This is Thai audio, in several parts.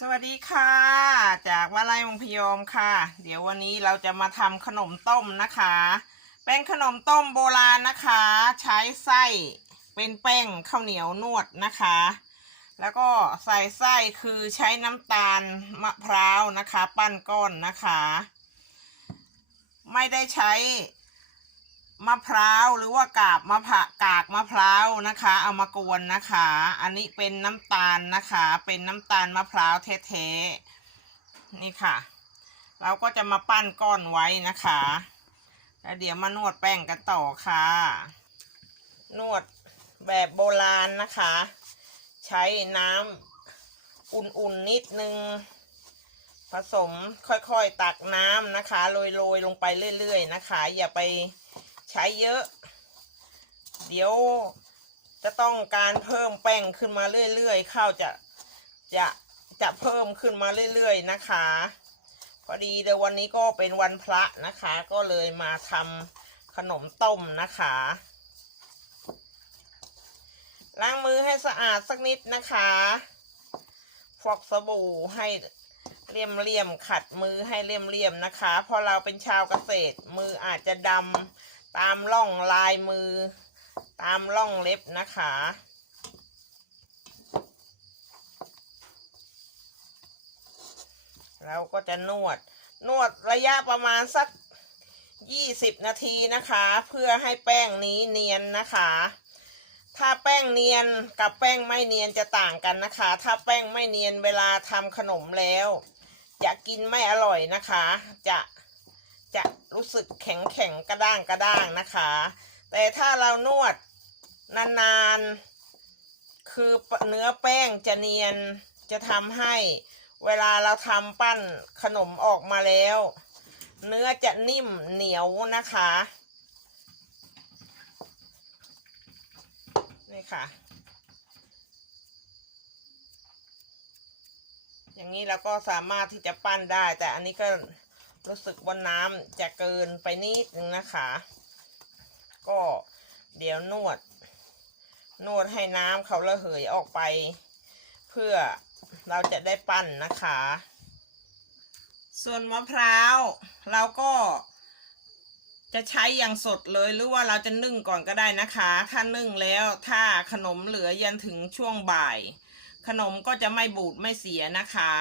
สวัสดีค่ะ จากวาลัยวงพยอมค่ะ เดี๋ยววันนี้เราจะมาทำขนมต้มนะคะ เป็นขนมต้มโบราณนะคะ ใช้ไส้เป็นแป้งข้าวเหนียวนวดนะคะ แล้วก็ใส่ไส้คือใช้น้ำตาลมะพร้าวนะคะ ปั้นก้อนนะคะ ไม่ได้ใช้มะพร้าวหรือว่ากาบมะพร้ากาก มะพร้าวนะคะ เอามากวนนะคะ อันนี้เป็นน้ำตาลนะคะ เป็นน้ำตาลมะพร้าวแท้ๆนี่ค่ะ เราก็จะมาปั้นก้อนไว้นะคะแล้วเดี๋ยวมานวดแป้งกันต่อค่ะ นวดแบบโบราณนะคะ ใช้น้ำอุ่นๆนิดนึง ผสมค่อยๆตักน้ำนะคะโรยๆลงไปเรื่อย ๆ นะคะ อย่าไปใช้เยอะ เดี๋ยวจะต้องการเพิ่มแป้งขึ้นมาเรื่อยๆข้าวจะจะจะเพิ่มขึ้นมาเรื่อยๆนะคะ พอดีเดี๋ยววันนี้ก็เป็นวันพระนะคะ ก็เลยมาทำขนมต้มนะคะล้างมือให้สะอาดสักนิดนะคะฟอกสบู่ให้เลี่ยมเลี่ยมๆขัดมือให้เลี่ยมเลี่ยมๆนะคะ เพราะเราเป็นชาวเกษตรมืออาจจะดำตามร่องลายมือ ตามร่องเล็บนะคะ เราก็จะนวด นวดระยะประมาณสักยี่สิบนาทีนะคะ เพื่อให้แป้งนี้เนียนนะคะ ถ้าแป้งเนียนกับแป้งไม่เนียนจะต่างกันนะคะ ถ้าแป้งไม่เนียนเวลาทำขนมแล้ว จะกินไม่อร่อยนะคะ จะจะรู้สึกแข็งแข็งกระด้างกระด้างนะคะ แต่ถ้าเรานวดนานๆ คือเนื้อแป้งจะเนียนจะทำให้เวลาเราทำปั้นขนมออกมาแล้ว เนื้อจะนิ่มเหนียวนะคะนี่ค่ะ อย่างนี้เราก็สามารถที่จะปั้นได้ แต่อันนี้ก็รู้สึกว่าน้ำจะเกินไปนิดนึงนะคะ ก็เดี๋ยวนวด นวดให้น้ำเขาระเหยออกไป เพื่อเราจะได้ปั้นนะคะ ส่วนมะพร้าวเราก็จะใช้อย่างสดเลยหรือว่าเราจะนึ่งก่อนก็ได้นะคะ ถ้านึ่งแล้วถ้าขนมเหลือยันถึงช่วงบ่าย ขนมก็จะไม่บูดไม่เสียนะคะ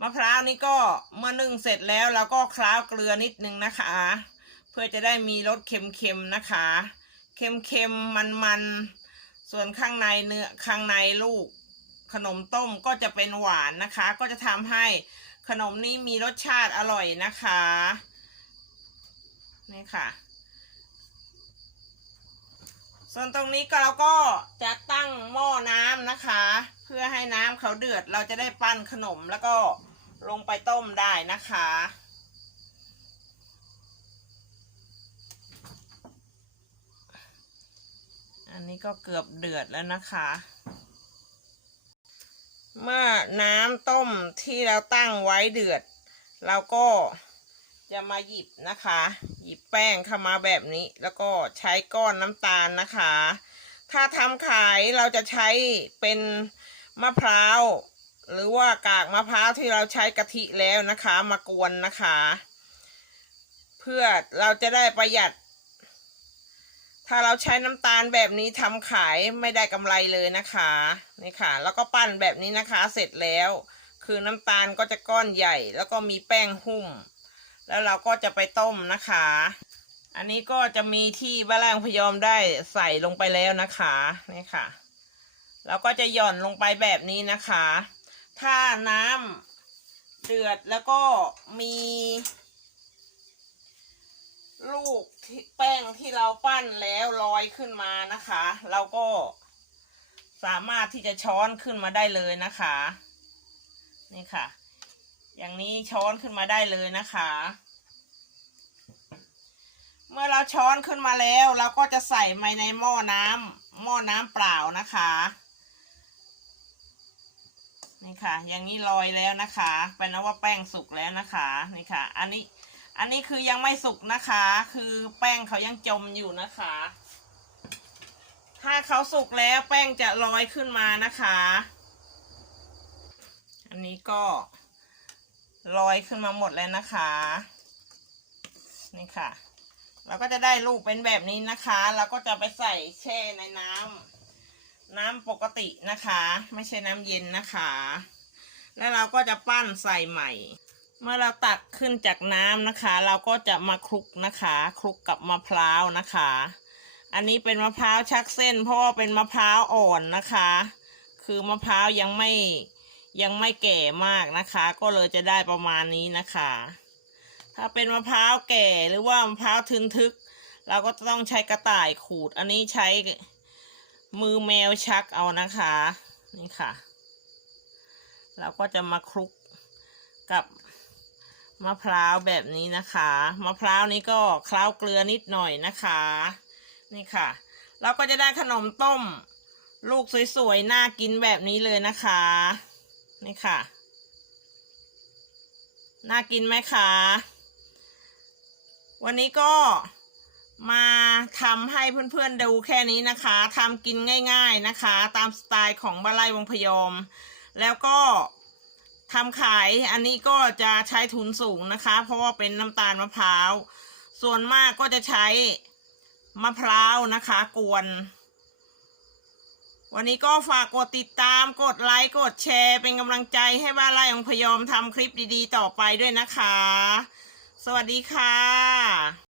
มะพร้าวนี่ก็เมื่อนึ่งเสร็จแล้วเราก็คล้าวเกลือนิดนึงนะคะ เพื่อจะได้มีรสเค็มๆนะคะ เค็มๆมันๆ ส่วนข้างในเนื้อข้างในลูก ขนมต้มก็จะเป็นหวานนะคะ ก็จะทำให้ขนมนี้มีรสชาติอร่อยนะคะนี่ค่ะ ส่วนตรงนี้ก็เราก็จะตั้งหม้อน้ำนะคะ เพื่อให้น้ำเขาเดือดเราจะได้ปั้นขนมแล้วก็ลงไปต้มได้นะคะ นนี้ก็เกือบเดือดแล้วนะคะ เมื่อน้ำต้มที่เราตั้งไว้เดือด เราก็จะมาหยิบนะคะ หยิบแป้งเข้ามาแบบนี้ แล้วก็ใช้ก้อนน้ำตาลนะคะ ถ้าทำขายเราจะใช้เป็นมะพร้าว หรือว่ากากมะพร้าวที่เราใช้กะทิแล้วนะคะ มากวนนะคะ เพื่อเราจะได้ประหยัด ถ้าเราใช้น้ำตาลแบบนี้ทำขายไม่ได้กำไรเลยนะคะนี่ค่ะ แล้วก็ปั้นแบบนี้นะคะ เสร็จแล้ว คือน้ำตาลก็จะก้อนใหญ่ แล้วก็มีแป้งหุ้ม แล้วเราก็จะไปต้มนะคะ อันนี้ก็จะมีที่บ้าแรงพยอมได้ใส่ลงไปแล้วนะคะนี่ค่ะเราก็จะหย่อนลงไปแบบนี้นะคะ ถ้าน้ำเดือดแล้วก็มี ลูกแป้งที่เราปั้นแล้วลอยขึ้นมานะคะ เราก็สามารถที่จะช้อนขึ้นมาได้เลยนะคะ นี่ค่ะ อย่างนี้ช้อนขึ้นมาได้เลยนะคะ เมื่อเราช้อนขึ้นมาแล้ว เราก็จะใส่ไปในหม้อน้ำหม้อน้ำเปล่านะคะนี่ค่ะ อย่างนี้ลอยแล้วนะคะเป็นนะว่าแป้งสุกแล้วนะคะ นี่ค่ะ อันนี้ อันนี้คือยังไม่สุกนะคะ คือแป้งเขายังจมอยู่นะคะ ถ้าเขาสุกแล้วแป้งจะลอยขึ้นมานะคะ อันนี้ก็ลอยขึ้นมาหมดแล้วนะคะ นี่ค่ะ เราก็จะได้ลูกเป็นแบบนี้นะคะ เราก็จะไปใส่แช่ในน้ำน้ำปกตินะคะ ไม่ใช่น้ำเย็นนะคะ แล้วเราก็จะปั้นใส่ใหม่ เมื่อเราตักขึ้นจากน้ำนะคะ เราก็จะมาคลุกนะคะคลุกกับมะพร้าวนะคะ อันนี้เป็นมะพร้าวชักเส้น เพราะว่าเป็นมะพร้าวอ่อนนะคะ คือมะพร้าวยังไม่ยังไม่แก่มากนะคะ ก็เลยจะได้ประมาณนี้นะคะ ถ้าเป็นมะพร้าวแก่หรือว่ามะพร้าวทึนทึก เราก็จะต้องใช้กระต่ายขูด อันนี้ใช้มือแมวชักเอานะคะนี่ค่ะ เราก็จะมาคลุกกับ มะพร้าวแบบนี้นะคะ มะพร้าวนี้ก็เคล้าเกลือนิดหน่อยนะคะ นี่ค่ะ เราก็จะได้ขนมต้ม ลูกสวยๆ น่ากินแบบนี้เลยนะคะ นี่ค่ะ น่ากินไหมคะ วันนี้ก็มาทำให้เพื่อนๆดูแค่นี้นะคะทำกินง่าย ๆนะคะ ตามสไตล์ของบ้านไร่วงพยอม แล้วก็ ทำขายอันนี้ก็จะใช้ทุนสูงนะคะ เพราะว่าเป็นน้ำตาลมะพร้าว ส่วนมากก็จะใช้มะพร้าวนะคะ กวน วันนี้ก็ฝากกดติดตามกดไลค์กดแชร์เป็นกำลังใจให้บ้านไร่ของพยอมทำคลิปดีๆ ต่อไปด้วยนะคะ สวัสดีค่ะ